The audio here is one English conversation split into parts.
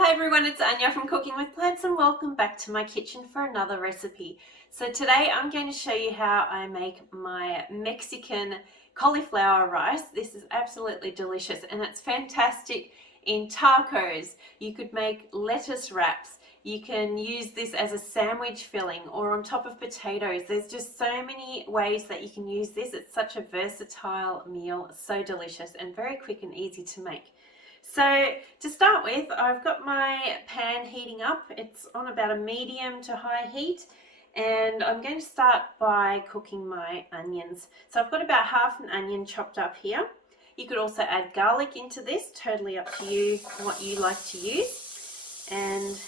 Hi everyone, it's Anja from Cooking with Plants and welcome back to my kitchen for another recipe. So today I'm going to show you how I make my Mexican cauliflower rice. This is absolutely delicious and it's fantastic in tacos. You could make lettuce wraps. You can use this as a sandwich filling or on top of potatoes. There's just so many ways that you can use this. It's such a versatile meal, so delicious and very quick and easy to make. So to start with, I've got my pan heating up. It's on about a medium to high heat and I'm going to start by cooking my onions. So I've got about half an onion chopped up here. You could also add garlic into this, totally up to you what you like to use. And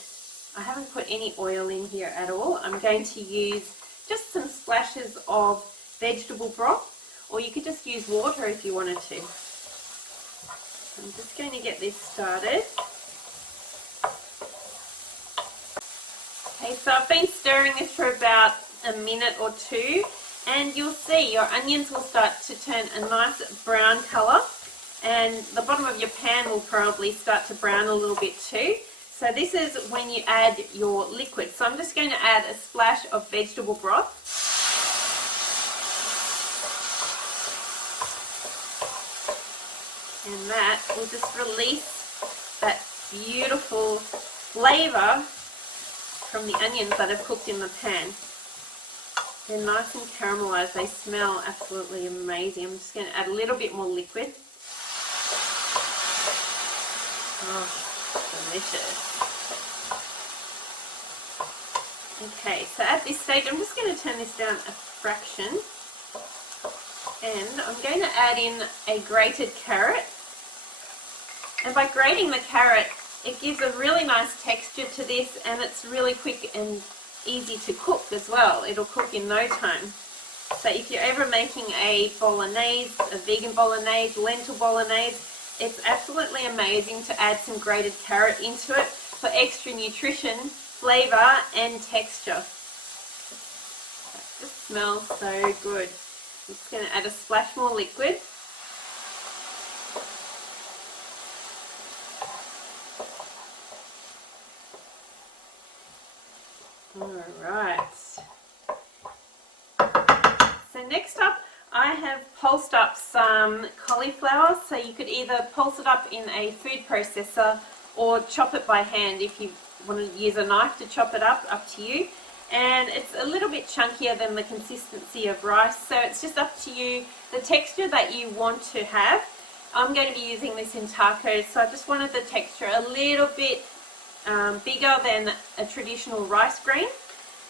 I haven't put any oil in here at all. I'm going to use just some splashes of vegetable broth, or you could just use water if you wanted to. I'm just going to get this started. Okay, so I've been stirring this for about a minute or two and you'll see your onions will start to turn a nice brown colour and the bottom of your pan will probably start to brown a little bit too. So this is when you add your liquid. So I'm just going to add a splash of vegetable broth. And that will just release that beautiful flavour from the onions that have cooked in the pan. They're nice and caramelised, they smell absolutely amazing. I'm just going to add a little bit more liquid. Oh, delicious. Okay, so at this stage I'm just going to turn this down a fraction. And I'm going to add in a grated carrot. And by grating the carrot, it gives a really nice texture to this and it's really quick and easy to cook as well. It'll cook in no time. So if you're ever making a bolognese, a vegan bolognese, lentil bolognese, it's absolutely amazing to add some grated carrot into it for extra nutrition, flavour and texture. That just smells so good. I'm just going to add a splash more liquid. Alright. So next up I have pulsed up some cauliflower. So you could either pulse it up in a food processor or chop it by hand if you want to use a knife to chop it up to you. And it's a little bit chunkier than the consistency of rice, so it's just up to you the texture that you want to have. I'm going to be using this in tacos, so I just wanted the texture a little bit bigger than a traditional rice grain,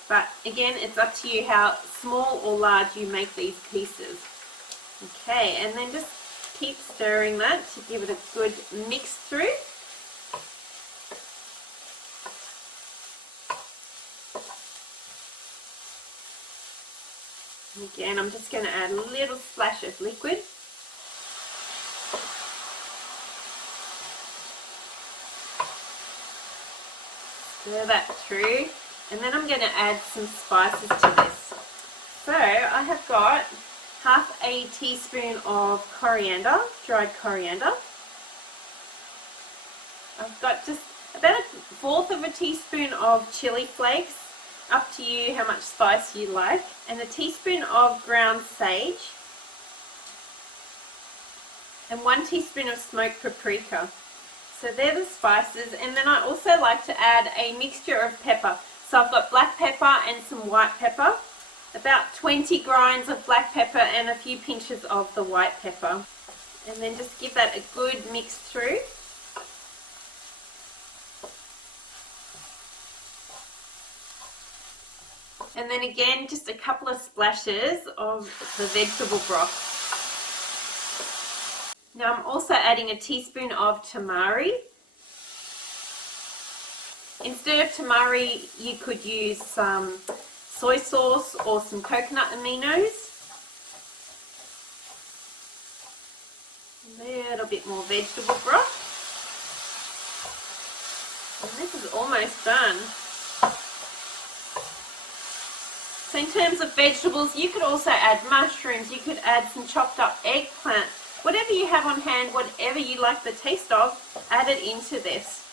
but again it's up to you how small or large you make these pieces. Okay, and then just keep stirring that to give it a good mix through. And again, I'm just going to add a little splash of liquid. Stir that through. And then I'm going to add some spices to this. So I have got half a teaspoon of coriander, dried coriander. I've got just about 1/4 of a teaspoon of chili flakes. Up to you how much spice you like, and a teaspoon of ground sage and 1 teaspoon of smoked paprika. So they're the spices, and then I also like to add a mixture of pepper. So I've got black pepper and some white pepper, about 20 grinds of black pepper and a few pinches of the white pepper, and then just give that a good mix through. And then again, just a couple of splashes of the vegetable broth. Now I'm also adding a teaspoon of tamari. Instead of tamari, you could use some soy sauce or some coconut aminos. A little bit more vegetable broth. And this is almost done. So in terms of vegetables, you could also add mushrooms, you could add some chopped up eggplant, whatever you have on hand, whatever you like the taste of, add it into this.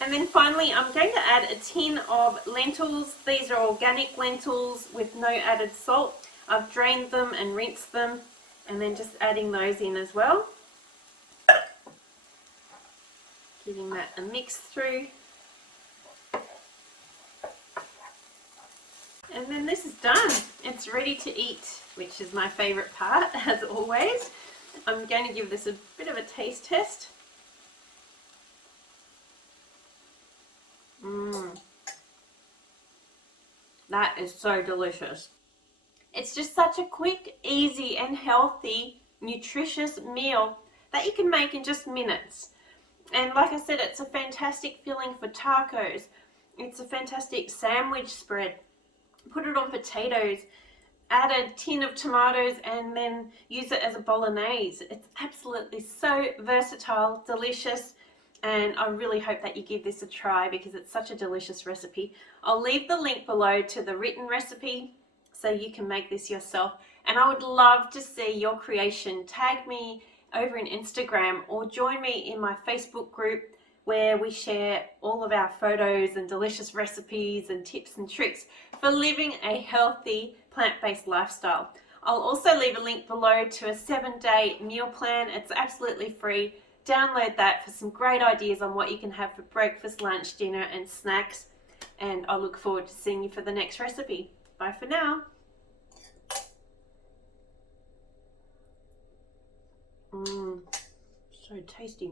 And then finally, I'm going to add a tin of lentils. These are organic lentils with no added salt. I've drained them and rinsed them, and then just adding those in as well. Giving that a mix through. And then this is done. It's ready to eat, which is my favorite part, as always. I'm going to give this a bit of a taste test. That is so delicious. It's just such a quick, easy and healthy, nutritious meal that you can make in just minutes. And like I said, it's a fantastic filling for tacos. It's a fantastic sandwich spread. Put it on potatoes, add a tin of tomatoes and then use it as a bolognese. It's absolutely so versatile, delicious, and I really hope that you give this a try because it's such a delicious recipe. I'll leave the link below to the written recipe so you can make this yourself, and I would love to see your creation. Tag me over in Instagram or join me in my Facebook group where we share all of our photos and delicious recipes and tips and tricks for living a healthy plant-based lifestyle. I'll also leave a link below to a 7-day meal plan. It's absolutely free. Download that for some great ideas on what you can have for breakfast, lunch, dinner and snacks. And I look forward to seeing you for the next recipe. Bye for now. So tasty.